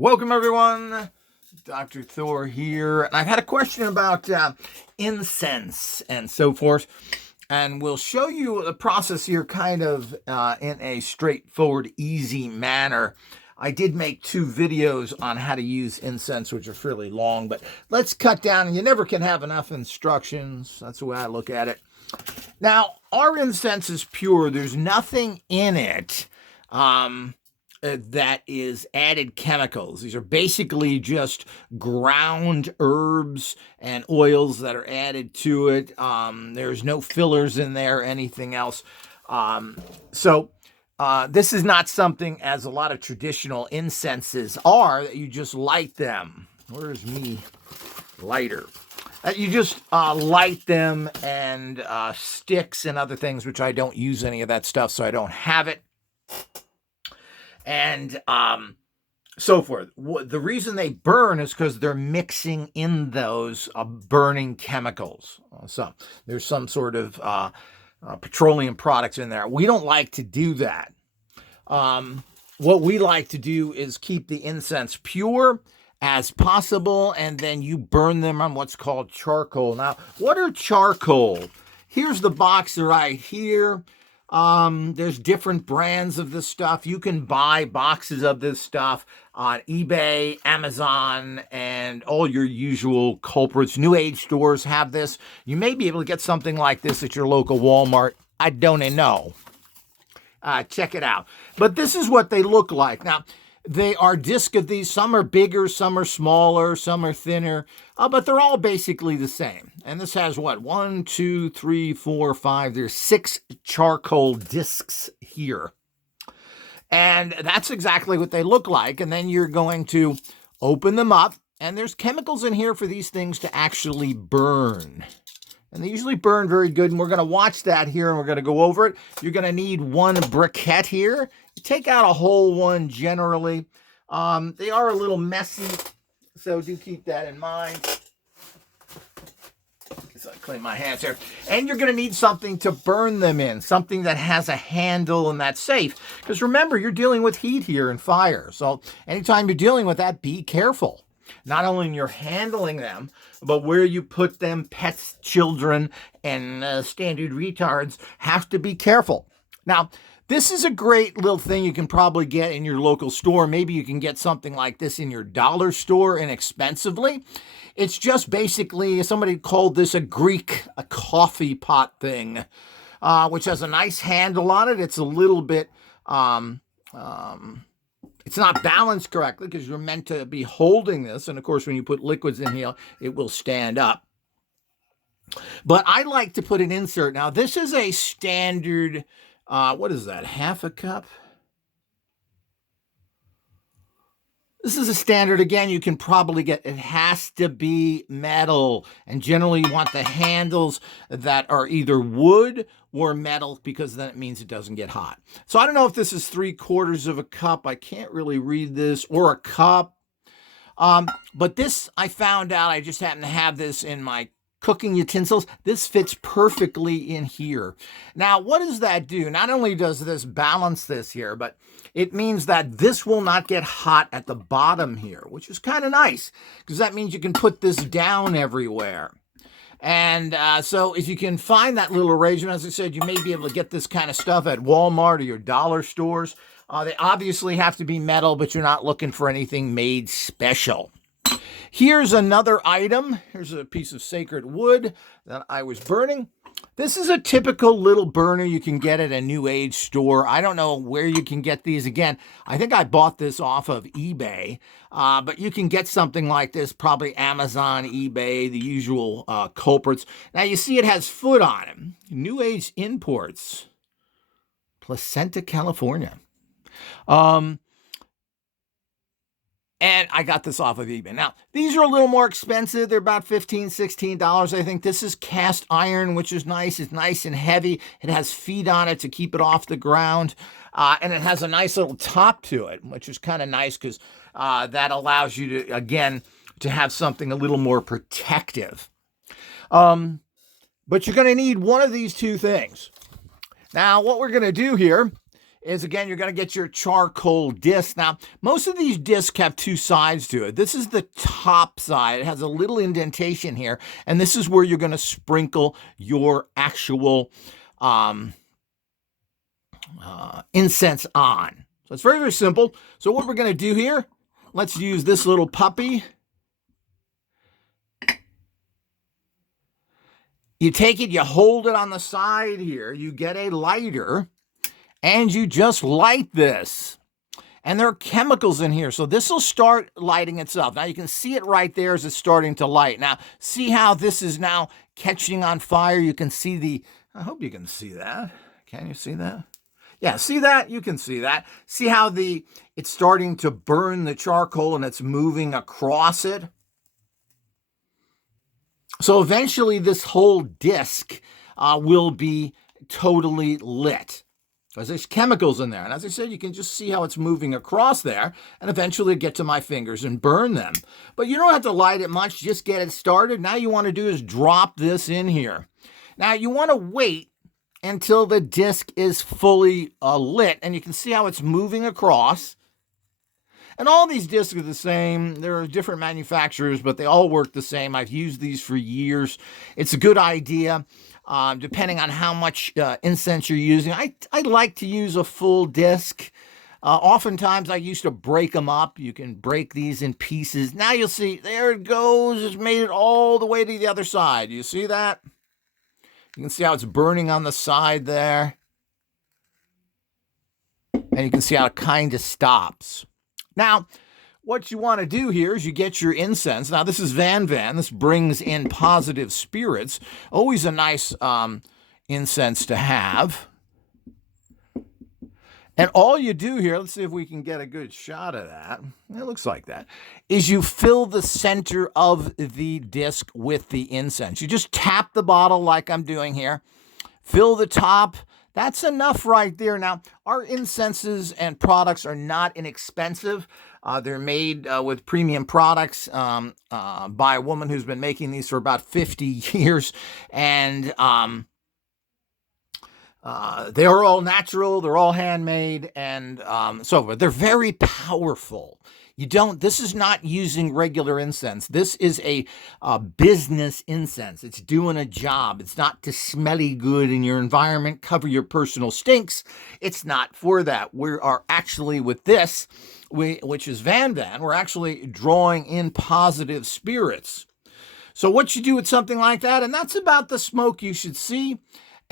Welcome, everyone. Dr. Thor here. And I've had a question about incense and so forth. And we'll show you the process here kind of in a straightforward, easy manner. I did make 2 videos on how to use incense, which are fairly long, but let's cut down. And you never can have enough instructions. That's the way I look at it. Now, our incense is pure. There's nothing in it that is added chemicals. These are basically just ground herbs and oils that are added to it. There's no fillers in there, anything else. This is not something, as a lot of traditional incenses are, that you just light them. Where's me lighter? You just light them and sticks and other things, which I don't use any of that stuff, so I don't have it. And so forth. The reason they burn is because they're mixing in those burning chemicals. So there's some sort of petroleum products in there. We don't like to do that. What we like to do is keep the incense pure as possible, and then you burn them on what's called charcoal. Now, what are charcoal? Here's the box right here. There's different brands of this stuff. You can buy boxes of this stuff on eBay, Amazon, and all your usual culprits. New Age stores have this. You may be able to get something like this at your local Walmart. I don't know. Check it out. But this is what they look like. Now, they are disc of these. Some are bigger, some are smaller, some are thinner, but they're all basically the same. And this has what? 1, 2, 3, 4, 5. There's 6 charcoal discs here. And that's exactly what they look like. And then you're going to open them up. And there's chemicals in here for these things to actually burn. And they usually burn very good. And we're going to watch that here, and we're going to go over it. You're going to need 1 briquette here. You take out a whole one generally. They are a little messy, so do keep that in mind. So I clean my hands here. And you're going to need something to burn them in, something that has a handle and that's safe. Because remember, you're dealing with heat here and fire. So anytime you're dealing with that, be careful. Not only in your handling them, but where you put them. Pets, children, and standard retards have to be careful. Now, this is a great little thing you can probably get in your local store. Maybe you can get something like this in your dollar store inexpensively. It's just basically, somebody called this a coffee pot thing, which has a nice handle on it. It's a little bit... it's not balanced correctly because you're meant to be holding this. And of course, when you put liquids in here, it will stand up. But I like to put an insert. Now, this is a standard, what is that, half a cup? This is a standard. Again, you can probably get, it has to be metal. And generally you want the handles that are either wood or metal, because then it means it doesn't get hot. So I don't know if this is 3/4 of a cup. I can't really read this, or a cup. But this, I found out, I just happen to have this in my cooking utensils. This fits perfectly in here. Now, what does that do? Not only does this balance this here, but it means that this will not get hot at the bottom here, which is kind of nice, because that means you can put this down everywhere. And so if you can find that little arrangement, as I said, you may be able to get this kind of stuff at Walmart or your dollar stores. They obviously have to be metal, but you're not looking for anything made special. Here's another item. Here's a piece of sacred wood that I was burning. This is a typical little burner you can get at a New Age store. I don't know where you can get these. Again, I think I bought this off of eBay, but you can get something like this, probably Amazon, eBay, the usual culprits. Now, you see it has foot on it. New Age Imports, Placenta, California. And I got this off of eBay. Now, these are a little more expensive. They're about $15, $16, I think. This is cast iron, which is nice. It's nice and heavy. It has feet on it to keep it off the ground. And it has a nice little top to it, which is kind of nice because that allows you to, again, to have something a little more protective. But you're going to need one of these 2 things. Now, what we're going to do here is, again, you're going to get your charcoal disc. Now, most of these discs have two sides to it. This is the top side. It has a little indentation here, and this is where you're going to sprinkle your actual incense on. So it's very, very simple. So what we're going to do here, let's use this little puppy. You take it, you hold it on the side here, you get a lighter, and you just light this. And there are chemicals in here, so this will start lighting itself. Now you can see it right there as it's starting to light. Now, see how this is now catching on fire? You can see the, I hope you can see that. Can you see that? Yeah, see that? You can see that. See how it's starting to burn the charcoal and it's moving across it? So eventually this whole disc will be totally lit. Because there's chemicals in there. And as I said, you can just see how it's moving across there and eventually get to my fingers and burn them. But you don't have to light it much, just get it started. Now you want to do is drop this in here. Now you want to wait until the disc is fully lit, and you can see how it's moving across. And all these discs are the same. There are different manufacturers, but they all work the same. I've used these for years. It's a good idea. Depending on how much incense you're using. I like to use a full disc. Oftentimes I used to break them up. You can break these in pieces. Now you'll see, there it goes. It's made it all the way to the other side. You see that? You can see how it's burning on the side there. And you can see how it kind of stops. Now, what you want to do here is you get your incense. Now, this is Van. This brings in positive spirits. Always a nice incense to have. And all you do here, let's see if we can get a good shot of that. It looks like that. Is you fill the center of the disc with the incense. You just tap the bottle like I'm doing here. Fill the top. That's enough right there. Now, our incenses and products are not inexpensive. They're made with premium products by a woman who's been making these for about 50 years. And they are all natural. They're all handmade and so forth. They're very powerful. This is not using regular incense. This is a business incense. It's doing a job. It's not to smelly good in your environment, cover your personal stinks. It's not for that. We are actually with this, which is Van, we're actually drawing in positive spirits. So what you do with something like that, and that's about the smoke you should see.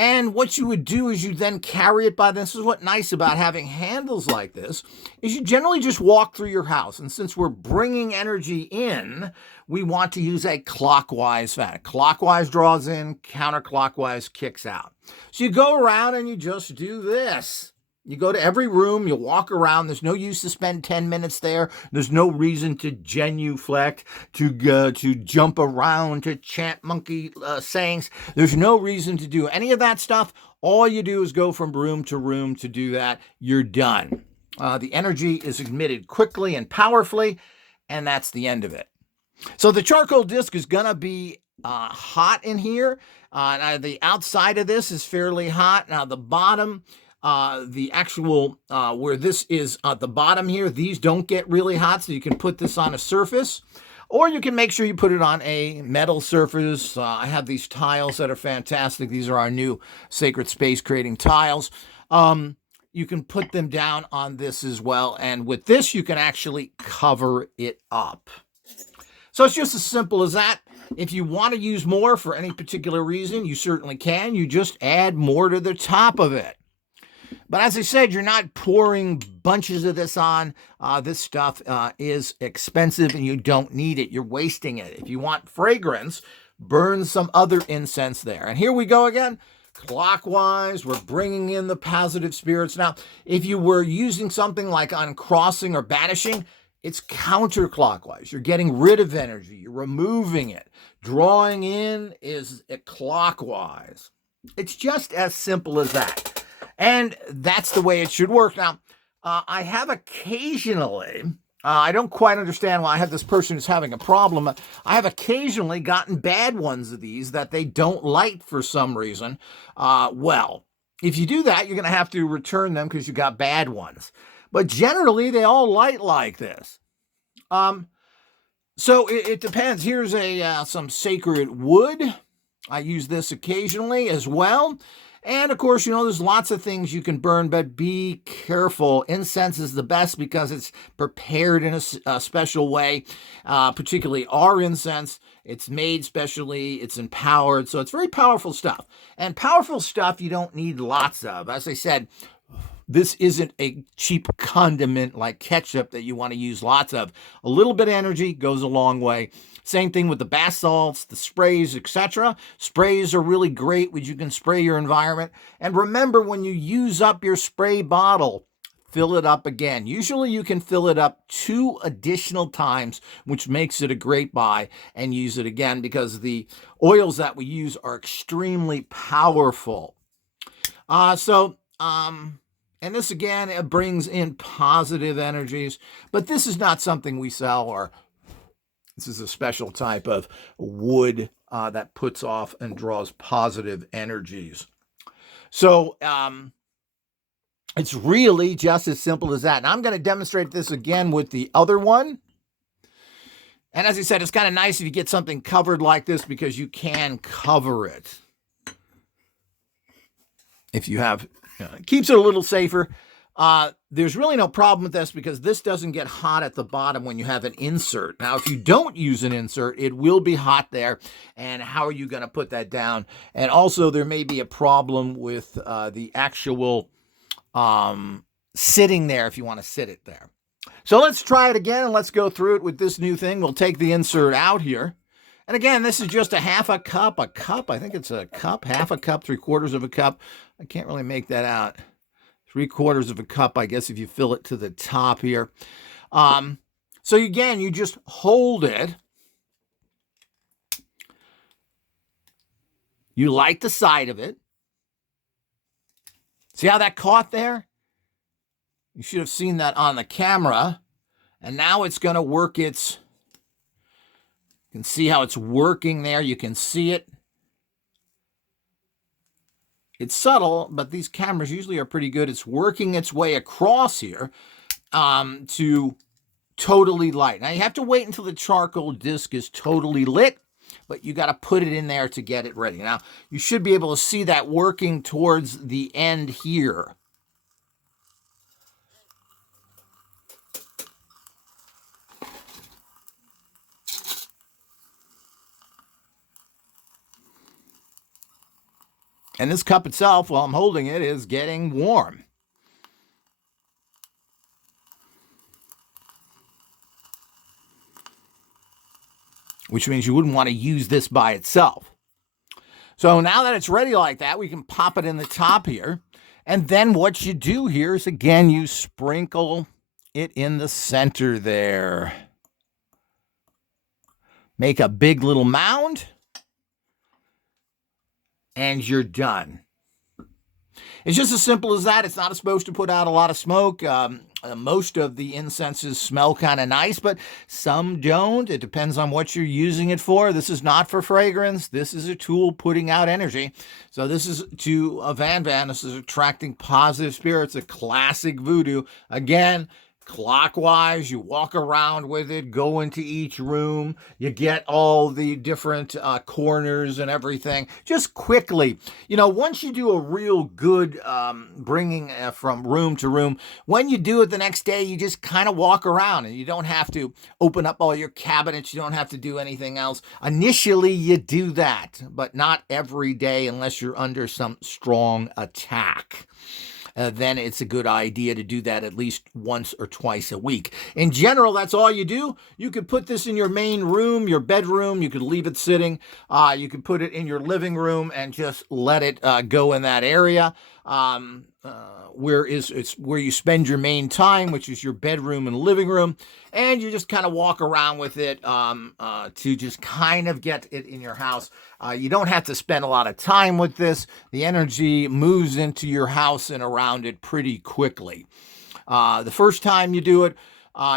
And what you would do is you then carry it by, this is what's nice about having handles like this, is you generally just walk through your house. And since we're bringing energy in, we want to use a clockwise fashion. Clockwise draws in, counterclockwise kicks out. So you go around and you just do this. You go to every room, you walk around. There's no use to spend 10 minutes there. There's no reason to genuflect, to jump around, to chant monkey sayings. There's no reason to do any of that stuff. All you do is go from room to do that. You're done. The energy is emitted quickly and powerfully, and that's the end of it. So the charcoal disc is going to be hot in here. Now the outside of this is fairly hot. Now the bottom... the actual, where this is at the bottom here, these don't get really hot, so you can put this on a surface, or you can make sure you put it on a metal surface. I have these tiles that are fantastic. These are our new Sacred Space Creating tiles. You can put them down on this as well, and with this, you can actually cover it up. So it's just as simple as that. If you want to use more for any particular reason, you certainly can. You just add more to the top of it. But as I said, you're not pouring bunches of this on. This stuff is expensive and you don't need it. You're wasting it. If you want fragrance, burn some other incense there. And here we go again. Clockwise, we're bringing in the positive spirits. Now, if you were using something like uncrossing or banishing, it's counterclockwise. You're getting rid of energy. You're removing it. Drawing in is clockwise. It's just as simple as that. And that's the way it should work. Now, I have occasionally, I don't quite understand why I have this person who's having a problem. I have occasionally gotten bad ones of these that they don't light for some reason. Well, If you do that, you're going to have to return them because you got bad ones. But generally, they all light like this. So it depends. Here's some sacred wood. I use this occasionally as well. And of course, there's lots of things you can burn, but be careful. Incense is the best because it's prepared in a special way, particularly our incense. It's made specially, it's empowered, so it's very powerful stuff. And powerful stuff you don't need lots of. As I said, this isn't a cheap condiment like ketchup that you want to use lots of. A little bit of energy goes a long way. Same thing with the bath salts, the sprays, etc. Sprays are really great when you can spray your environment. And remember, when you use up your spray bottle, fill it up again. Usually you can fill it up 2 additional times, which makes it a great buy, and use it again because the oils that we use are extremely powerful. And this again, it brings in positive energies, but this is not something we sell, or this is a special type of wood that puts off and draws positive energies. So it's really just as simple as that. And I'm going to demonstrate this again with the other one. And as I said, it's kind of nice if you get something covered like this because you can cover it. If you have, it keeps it a little safer. There's really no problem with this because this doesn't get hot at the bottom when you have an insert. Now, if you don't use an insert, it will be hot there. And how are you going to put that down? And also, there may be a problem with the actual sitting there if you want to sit it there. So let's try it again and let's go through it with this new thing. We'll take the insert out here. And again, this is just a half a cup. I think it's a cup, half a cup, 3/4 of a cup. I can't really make that out. 3/4 of a cup, I guess, if you fill it to the top here. So again, you just hold it. You light the side of it. See how that caught there? You should have seen that on the camera. And now it's going to work its... You can see how it's working there. You can see it. It's subtle, but these cameras usually are pretty good. It's working its way across here to totally light. Now, you have to wait until the charcoal disc is totally lit, but you got to put it in there to get it ready. Now, you should be able to see that working towards the end here. And this cup itself, while I'm holding it, is getting warm. Which means you wouldn't want to use this by itself. So now that it's ready like that, we can pop it in the top here. And then what you do here is, again, you sprinkle it in the center there. Make a big little mound. And you're done. It's just as simple as that. It's not supposed to put out a lot of smoke. Most of the incenses smell kind of nice, but some don't. It depends on what you're using it for. This is not for fragrance. This is a tool putting out energy. So this is to Van. This is attracting positive spirits, a classic voodoo. Again, clockwise, you walk around with it, go into each room, you get all the different corners and everything, just quickly. Once you do a real good bringing from room to room, when you do it the next day, you just kind of walk around and you don't have to open up all your cabinets, you don't have to do anything else. Initially, you do that, but not every day unless you're under some strong attack. Then it's a good idea to do that at least once or twice a week. In general, that's all you do. You could put this in your main room, your bedroom. You could leave it sitting. You could put it in your living room and just let it go in that area. It's where you spend your main time, which is your bedroom and living room, and you just kind of walk around with it to just kind of get it in your house. You don't have to spend a lot of time with this. The energy moves into your house and around it pretty quickly. The first time you do it,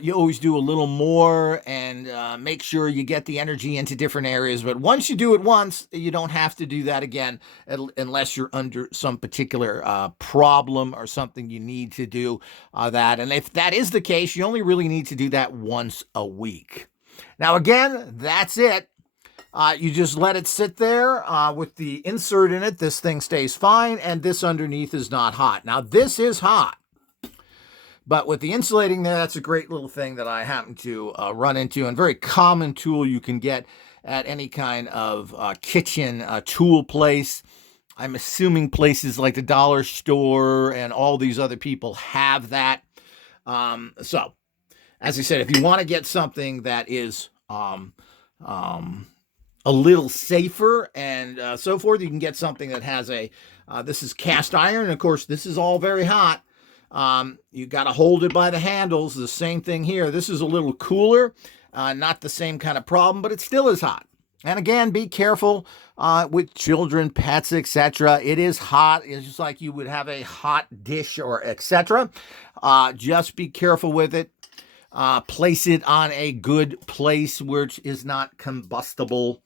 You always do a little more and make sure you get the energy into different areas. But once you do it once, you don't have to do that again unless you're under some particular problem or something you need to do that. And if that is the case, you only really need to do that once a week. Now, again, that's it. You just let it sit there with the insert in it. This thing stays fine, and this underneath is not hot. Now, this is hot. But with the insulating there, that's a great little thing that I happen to run into, and very common tool you can get at any kind of kitchen tool place. I'm assuming places like the dollar store and all these other people have that. So, as I said, if you want to get something that is a little safer and so forth, you can get something that has this is cast iron. And of course, this is all very hot. You got to hold it by the handles. The same thing here. This is a little cooler, not the same kind of problem, but it still is hot. And again, be careful with children, pets, etc. It is hot. It's just like you would have a hot dish or etc. Just be careful with it. Place it on a good place which is not combustible.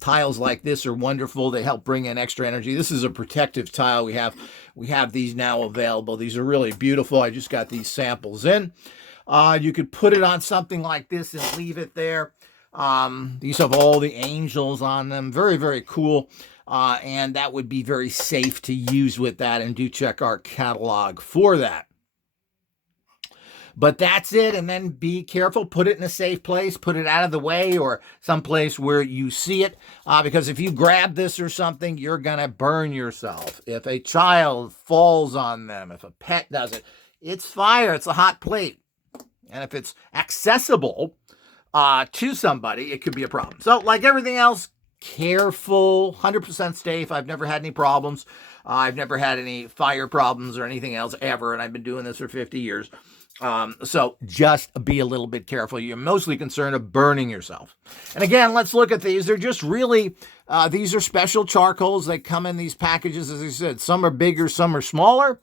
Tiles like this are wonderful. They help bring in extra energy. This is a protective tile. We have these now available. These are really beautiful. I just got these samples in. You could put it on something like this and leave it there. These have all the angels on them. Very, very cool. And that would be very safe to use with that. And do check our catalog for that. But that's it. And then be careful. Put it in a safe place. Put it out of the way or someplace where you see it. Because if you grab this or something, you're going to burn yourself. If a child falls on them, if a pet does it, it's fire. It's a hot plate. And if it's accessible to somebody, it could be a problem. So like everything else, careful, 100% safe. I've never had any problems. I've never had any fire problems or anything else ever. And I've been doing this for 50 years. So just be a little bit careful. You're mostly concerned of burning yourself. And again, let's look at these. They're just really, these are special charcoals. They come in these packages, as I said. Some are bigger, some are smaller.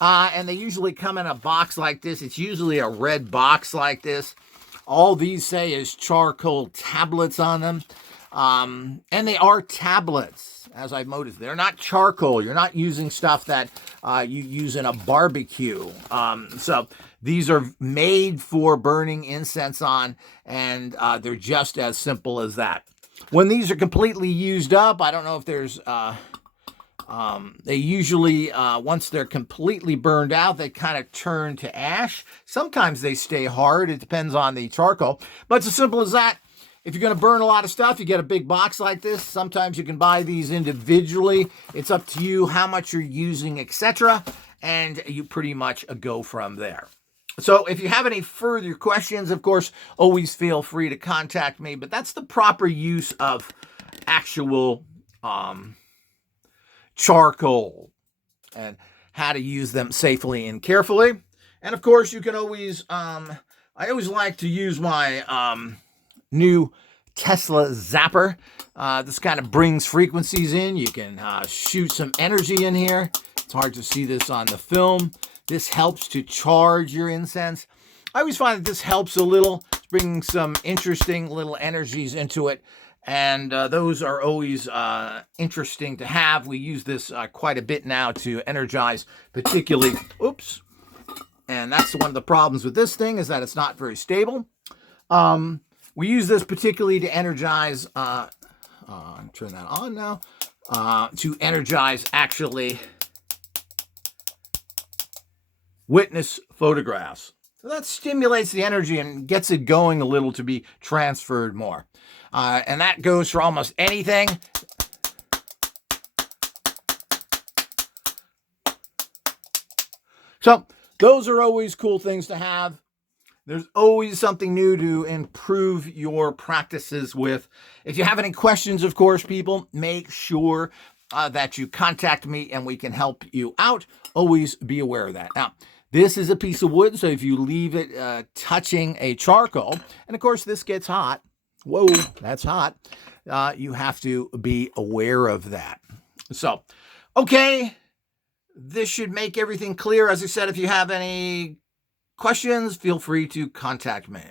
And they usually come in a box like this. It's usually a red box like this. All these say is charcoal tablets on them. And they are tablets, as I've noticed. They're not charcoal. You're not using stuff that you use in a barbecue. So these are made for burning incense on, and they're just as simple as that. When these are completely used up, I don't know if there's... they usually, once they're completely burned out, they kind of turn to ash. Sometimes they stay hard. It depends on the charcoal. But it's as simple as that. If you're going to burn a lot of stuff, you get a big box like this. Sometimes you can buy these individually. It's up to you how much you're using, etc. And you pretty much go from there. So if you have any further questions, of course, always feel free to contact me. But that's the proper use of actual charcoal and how to use them safely and carefully. And of course, you can always, I always like to use my new Tesla zapper. This kind of brings frequencies in. You can shoot some energy in here. It's hard to see this on the film. This helps to charge your incense. I always find that this helps a little, bringing some interesting little energies into it. And those are always interesting to have. We use this quite a bit now to energize, particularly, oops. And that's one of the problems with this thing, is that it's not very stable. We use this particularly to energize, turn that on now, to energize actually witness photographs. So that stimulates the energy and gets it going a little to be transferred more. And that goes for almost anything. So those are always cool things to have. There's always something new to improve your practices with. If you have any questions, of course, people, make sure that you contact me and we can help you out. Always be aware of that. Now, this is a piece of wood, so if you leave it touching a charcoal, and of course this gets hot, whoa, that's hot, you have to be aware of that. So, okay, this should make everything clear. As I said, if you have any questions, feel free to contact me.